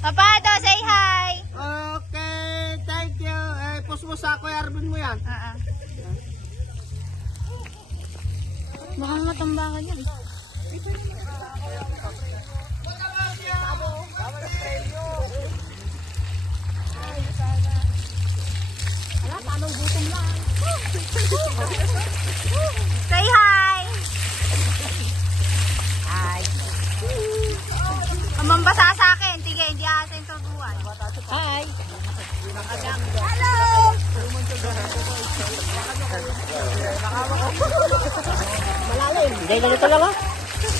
Papado, say hi! Okay, thank you. Post mo sa Kuya Arvin mo yan. Baka matamba ka dyan. Wala, tamang gutom lang. Say hi! Hi. Mamambasa sa akin. Sige, hindi asin sa buwan. Hi. Hello! Malalim. Hindi, ganito lang ha.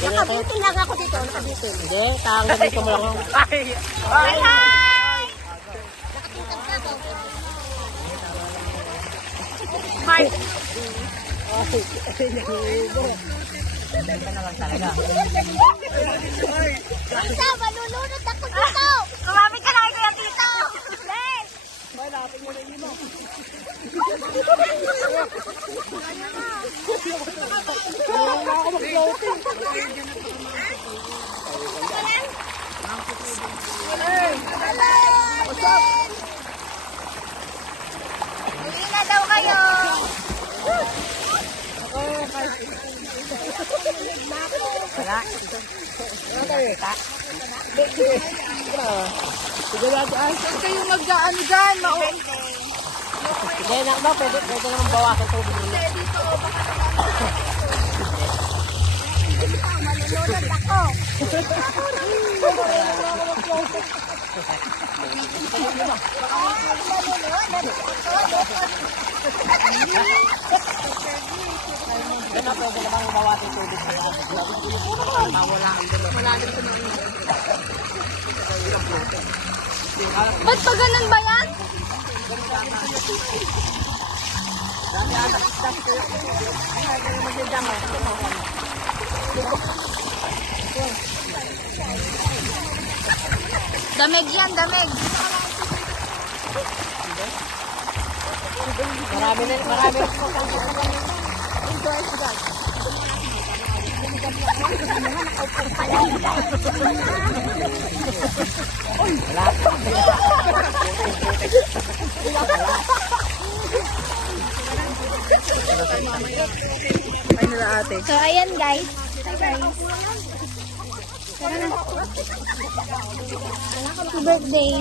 Nakabitin lang ako dito. Nakabitin. Hindi, tanggal dito mo lang. Say hi! Mark. Tita, malulunod ako dito. Kumamit ka na kay Kuya Tito. Yes. Uwi na daw kayo. Wala. Sige natin ay. Huwag kayong mag-ano dyan. Hindi na ba, pwede naman bawasan tubig nila. Malulunod ako. Hindi na, pwede naman bawasan tubig nila. Wala ang dito. Wala din ito naman. Ba't pa ganun ba yan? Damig yan, damig. Marami na. So, ayan guys. Hi guys. Tara na. Happy birthday.